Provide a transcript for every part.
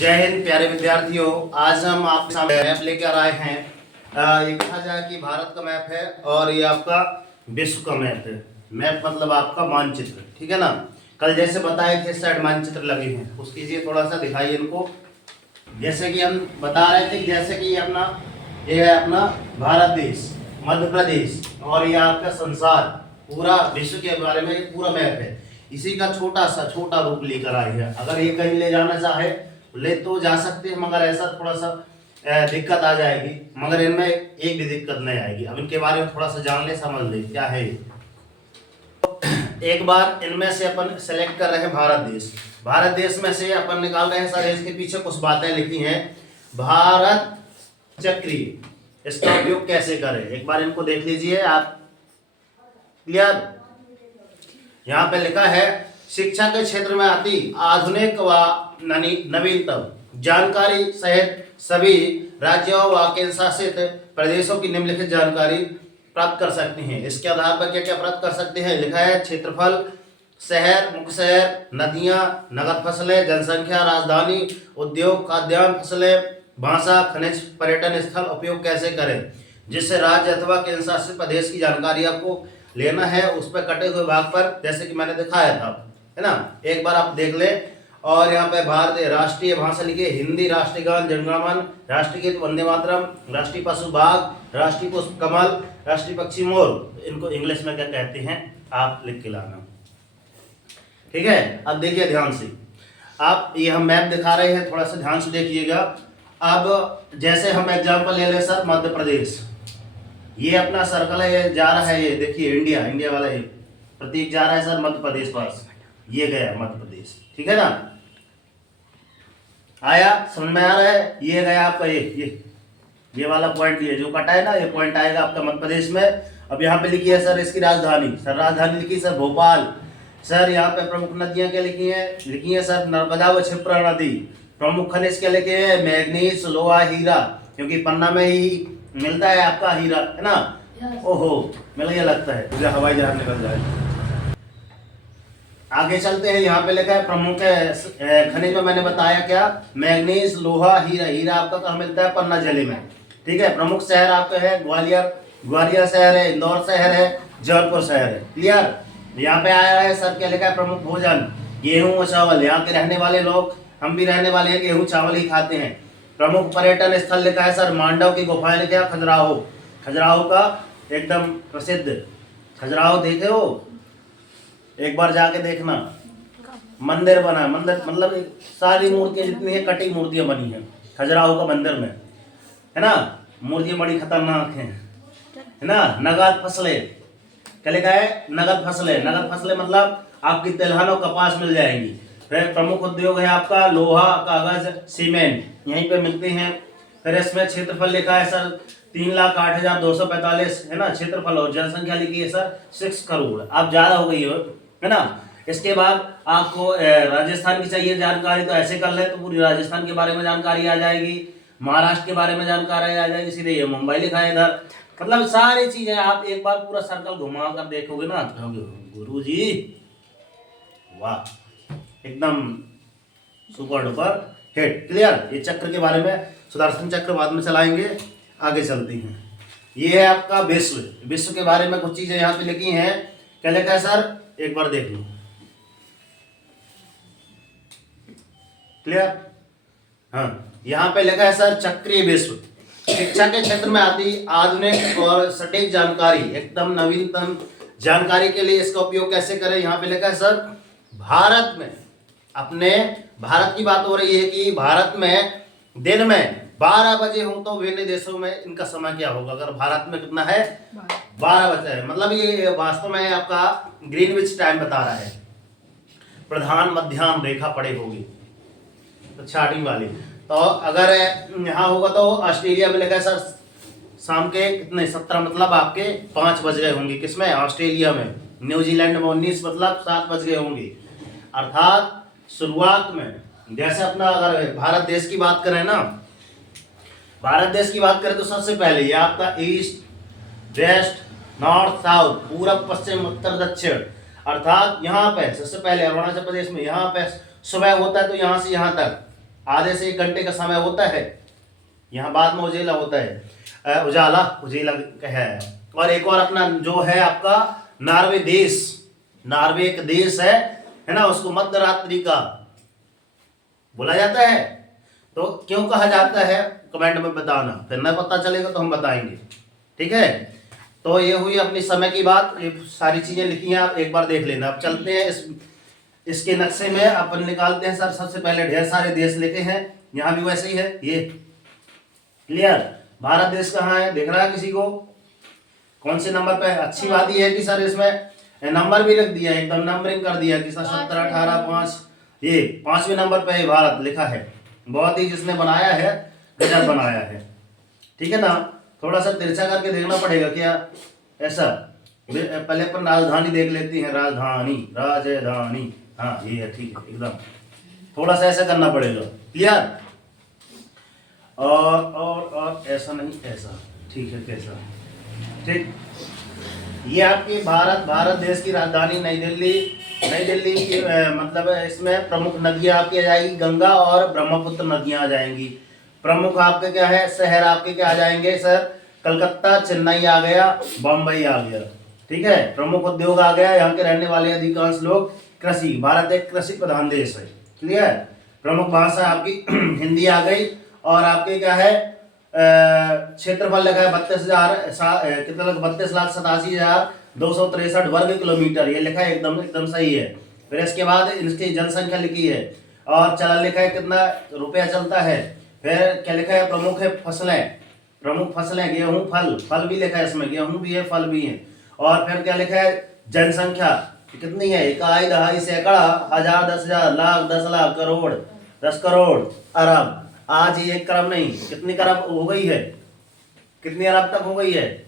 जय हिंद प्यारे विद्यार्थियों। आज हम आपके सामने मैप लेकर आए हैं। ये कहा जाए कि भारत का मैप है और ये आपका विश्व का मैप है। मैप मतलब आपका मानचित्र, ठीक है ना। कल जैसे बताए थे साइड मानचित्र लगे हैं, उस कीजिए थोड़ा सा दिखाइए इनको। जैसे कि हम बता रहे थे, जैसे कि ये है अपना भारत देश, मध्य प्रदेश और ये आपका संसार, पूरा विश्व के बारे में पूरा मैप है। इसी का छोटा रूप लेकर आए हैं। अगर ये कहीं ले जाना चाहे ले तो जा सकते हैं, मगर ऐसा थोड़ा सा दिक्कत आ जाएगी। मगर इनमें एक भी दिक्कत नहीं आएगी। अब इनके बारे में थोड़ा सा जान ले, समझ ले क्या है ये। एक बार इनमें से अपन सेलेक्ट कर रहे हैं भारत देश। भारत देश में से अपन निकाल रहे हैं सर, इसके पीछे कुछ बातें लिखी हैं। भारत चक्रीय, इसका उपयोग कैसे करें, एक बार इनको देख लीजिए आप। क्लियर? यहाँ पे लिखा है शिक्षा के क्षेत्र में अति आधुनिक व नवीनतम जानकारी सहित सभी राज्यों व केंद्र शासित प्रदेशों की निम्नलिखित जानकारी प्राप्त कर सकते हैं। इसके आधार पर क्या क्या प्राप्त कर सकते हैं, लिखा है क्षेत्रफल, शहर, मुख्य शहर, नदियां, नगद फसलें, जनसंख्या, राजधानी, उद्योग, खाद्यान्न फसलें, भाषा, खनिज, पर्यटन स्थल। उपयोग कैसे करें, जिससे राज्य अथवा केंद्र शासित प्रदेश की जानकारी आपको लेना है उस पर कटे हुए भाग पर, जैसे कि मैंने दिखाया था, है ना। एक बार आप देख ले। और यहाँ पे भारतीय राष्ट्रीय भाषा लिखिए, हिंदी, राष्ट्रीय गान जनगणमन, राष्ट्रीय गीत वंदे मातरम, राष्ट्रीय पशु बाघ, राष्ट्रीय पुष्प कमल, राष्ट्रीय पक्षी मोर। इनको इंग्लिश में क्या कहते हैं आप लिख के लाना, ठीक है। अब देखिए ध्यान से, आप ये हम मैप दिखा रहे हैं, थोड़ा सा ध्यान से देखिएगा। अब जैसे हम एग्जाम्पल ले लें सर, मध्य प्रदेश, ये अपना सर्कल है, ये जा रहा है, ये देखिए इंडिया वाला ये प्रतीक जा रहा है सर मध्य प्रदेश पास, ये गया मध्य प्रदेश, ठीक है ना। आया समझ में आ रहा है, ये गया आपका ये वाला पॉइंट, ये जो कटा है ना, ये पॉइंट आएगा आपका मध्य प्रदेश में। अब यहाँ पे लिखी है सर इसकी राजधानी, सर राजधानी लिखी सर भोपाल। सर यहाँ पे प्रमुख नदियां क्या लिखी है सर, नर्मदा व क्षिप्रा नदी। प्रमुख खनिज क्या लिखे हैं, मैग्नीज, लोहा, हीरा, क्योंकि पन्ना में ही मिलता है आपका हीरा, है ना। ओहो मिल गया लगता है, मुझे हवाई जहाज निकल जाए। आगे चलते हैं, यहाँ पे लिखा है प्रमुख खनिज में मैंने बताया क्या, मैग्नीज, लोहा, हीरा। हीरा आपका कहाँ मिलता है, पन्ना जिले में, ठीक है। प्रमुख शहर आपका है ग्वालियर शहर है, इंदौर शहर है, जौनपुर शहर है। क्लियर? यहाँ पे आया है सर क्या लिखा है, प्रमुख भोजन गेहूं और चावल। यहाँ के रहने वाले लोग, हम भी रहने वाले हैं, गेहूं चावल ही खाते हैं। प्रमुख पर्यटन स्थल लिखा है सर मांडव की गुफाएं लिखा है, खजुराहो का एकदम प्रसिद्ध खजुराहो देखे हो, एक बार जाके देखना। मंदिर बना है, मंदिर मतलब सारी मूर्तियां जितनी है कटी मूर्तियां बनी हैं खजुराहो का मंदिर में, है ना। मूर्तियां बड़ी खतरनाक हैं, है ना। नगद फसलें क्या लिखा है, नगद फसलें मतलब आपकी तिलहन और कपास मिल जाएंगी। फिर प्रमुख उद्योग है आपका लोहा, कागज, सीमेंट, यहीं पे मिलते हैं। फिर इसमें क्षेत्रफल लिखा है सर 3,08,245, है ना क्षेत्रफल। और जनसंख्या लिखी है सर 6 करोड़, अब ज्यादा हो गई है ना। इसके बाद आपको राजस्थान की चाहिए जानकारी, तो ऐसे कर ले तो पूरी राजस्थान के बारे में जानकारी आ जाएगी, महाराष्ट्र के बारे में जानकारी आ जाएगी, सीधे ये मुंबई लिखा है इधर। मतलब सारी चीजें आप एक बार पूरा सर्कल घुमा कर देखोगे ना, गुरु जी वाह, एकदम सुपर डुपर हिट। क्लियर? ये चक्र के बारे में सुदर्शन चक्र बाद में चलाएंगे, आगे चलते हैं। ये है आपका विश्व के बारे में कुछ चीजें यहाँ पे लिखी हैं। क्या लिखा है सर, एक बार देख लो। क्लियर? हाँ, यहाँ पे लिखा है सर चक्रीय विश्व। शिक्षा के क्षेत्र में आती आधुनिक और सटीक जानकारी, एकदम नवीनतम जानकारी के लिए इसका उपयोग कैसे करें। यहाँ पे लिखा है सर भारत में, अपने भारत की बात हो रही है कि भारत में दिन में 12 बजे हो तो विभिन्न देशों में इनका समय क्या होगा। अगर भारत में कितना है, 12 बजे है, मतलब ये वास्तव में आपका ग्रीनविच टाइम बता रहा है। प्रधान मध्याह्न रेखा पड़े होगी तो छाटी वाली, तो अगर यहाँ होगा तो ऑस्ट्रेलिया में लिखा है सर शाम के कितने 17, मतलब आपके 5 बज गए होंगे, किसमें, ऑस्ट्रेलिया में। न्यूजीलैंड में 19, मतलब 7 बज गए होंगे। अर्थात शुरुआत में, जैसे अपना अगर भारत देश की बात करें ना, भारत देश की बात करें तो सबसे पहले ये आपका ईस्ट वेस्ट नॉर्थ साउथ, पूरब पश्चिम उत्तर दक्षिण, अर्थात यहाँ पे सबसे पहले अरुणाचल प्रदेश में यहाँ पे सुबह होता है तो यहाँ से यहाँ तक आधे से 1 घंटे का समय होता है, यहाँ बाद में उजेला होता है, उजाला उजेला है। और एक और अपना जो है आपका नॉर्वे देश, नॉर्वे एक देश है ना, उसको मध्य रात्रि का बोला जाता है। तो क्यों कहा जाता है कमेंट में बताना, फिर न पता चलेगा तो हम बताएंगे, ठीक है। तो ये हुई अपनी समय की बात, ये सारी चीजें लिखी हैं, आप एक बार देख लेना। अब चलते हैं इसके नक्शे में अपन निकालते हैं सर। सबसे पहले ढेर सारे देश लेते हैं, यहाँ भी वैसे ही है, ये क्लियर। भारत देश कहाँ है, दिख रहा है किसी को, कौन से नंबर पे है? अच्छी बात यह है कि सर इसमें नंबर भी रख दिया है, एकदम नंबरिंग कर दिया कि सर 17, 18, 5, ये 5वें नंबर पे भारत लिखा है। बहुत ही जिसने बनाया है गजब बनाया है, ठीक है ना। थोड़ा सा तिरछा करके देखना पड़ेगा क्या, ऐसा। पहले अपन राजधानी देख लेते हैं, राजधानी, राजधानी, हाँ ये है, ठीक है एकदम। थोड़ा सा ऐसा करना पड़ेगा, क्लियर। और ऐसा नहीं, ऐसा ठीक है, कैसा, ठीक। ये आपकी भारत देश की राजधानी नई दिल्ली। नई दिल्ली की मतलब इसमें प्रमुख नदियां आपकी आ जाएगी, गंगा और ब्रह्मपुत्र नदियां आ जाएंगी। प्रमुख आपके क्या है शहर, आपके क्या आ जाएंगे सर, कलकत्ता, चेन्नई आ गया, बम्बई आ गया, ठीक है। प्रमुख उद्योग आ गया, यहाँ के रहने वाले अधिकांश लोग कृषि, भारत एक कृषि प्रधान देश है, क्लियर। प्रमुख भाषा आपकी हिंदी आ गई। और आपके क्या है क्षेत्रफल लगा है 32,000 कितना लगा, 32,87,263 वर्ग किलोमीटर, ये लिखा है, एकदम सही है। फिर इसके बाद इसकी जनसंख्या लिखी है, और चलन लिखा है कितना रुपया चलता है। फिर क्या लिखा है, प्रमुख है फसलें, प्रमुख फसलें गेहूं, फल भी लिखा है इसमें, गेहूं भी है, फल भी है। और फिर क्या लिखा है, जनसंख्या कितनी है, 1, 2, सैकड़ा, 1000, 10,000, लाख, 10 लाख, करोड़, 10 करोड़, अरब। आज ये 1 करोड़ नहीं, कितनी अरब हो गई है, कितनी अरब तक हो गई है,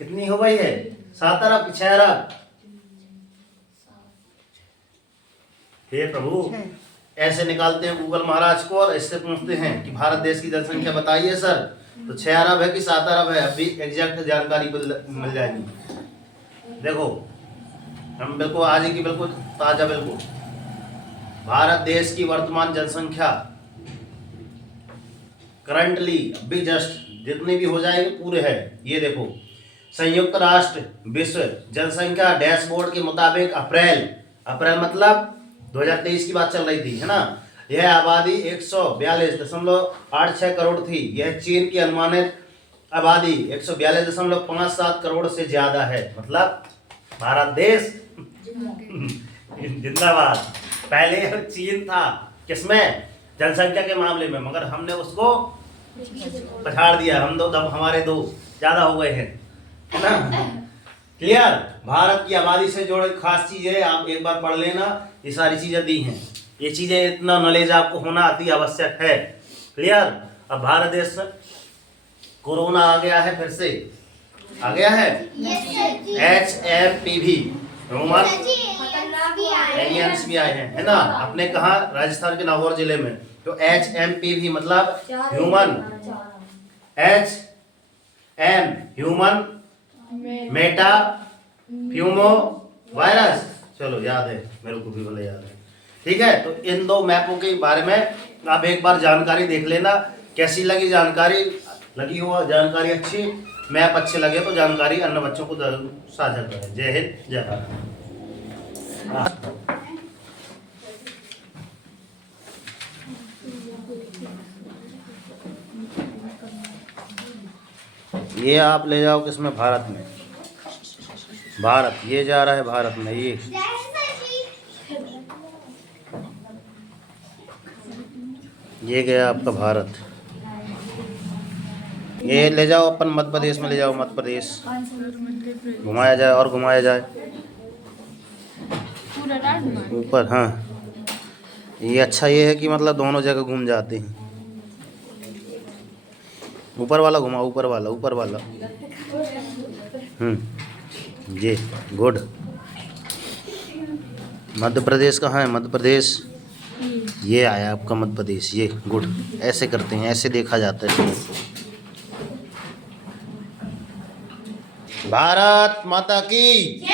कितनी हो गई है, 7 अरब, 6 अरब। हे प्रभु, ऐसे निकालते हैं गूगल महाराज को और इससे पूछते हैं कि भारत देश की जनसंख्या बताइए सर, तो 6 अरब है कि 7 अरब है, अभी एग्जैक्ट जानकारी मिल जाएगी। देखो हम बिल्कुल आज की बिल्कुल ताजा, बिल्कुल भारत देश की वर्तमान जनसंख्या करंटली अभी जस्ट जितनी भी हो जाएगी पूरे है। ये देखो संयुक्त राष्ट्र विश्व जनसंख्या डैशबोर्ड के मुताबिक अप्रैल मतलब 2023 की बात चल रही थी, है ना। यह आबादी 142.86 करोड़ थी। यह चीन की अनुमानित आबादी 142.57 करोड़ से ज्यादा है। मतलब भारत देश जिंदाबाद। पहले चीन था किसमें, जनसंख्या के मामले में, मगर हमने उसको पछाड़ दिया। हम हमारे दो ज्यादा हो गए हैं, है ना। क्लियर। भारत की आबादी से जुड़े खास चीजें आप एक बार पढ़ लेना, ये सारी चीजें दी हैं। ये चीजें इतना नॉलेज आपको होना अति आवश्यक है। क्लियर। अब भारत देश में कोरोना आ गया है, फिर से आ गया है। HMPV ह्यूमन एलियंस भी आए हैं, है ना। अपने कहा राजस्थान के नागौर जिले में। तो HMPV मतलब human, HM human meta pneumo virus, चलो याद है मेरे को भी, बोले याद है, ठीक है। तो इन 2 मैपों के बारे में आप एक बार जानकारी देख लेना। कैसी लगी जानकारी, लगी हो जानकारी अच्छी, मैप अच्छे लगे तो जानकारी अन्य बच्चों को साझा करें। जय हिंद, जय भारत। ये आप ले जाओ किसमें, भारत में। भारत ये जा रहा है भारत में, ये गया आपका भारत। ये ले जाओ अपन मध्य प्रदेश में ले जाओ, मध्य प्रदेश घुमाया जाए और घुमाया जाए ऊपर। हाँ ये अच्छा ये है कि मतलब दोनों जगह घूम जाते हैं। ऊपर वाला घुमाओ, ऊपर वाला ये गुड। मध्य प्रदेश कहाँ है, मध्य प्रदेश ये आया आपका मध्य प्रदेश, ये गुड। ऐसे करते हैं, ऐसे देखा जाता है। भारत माता की।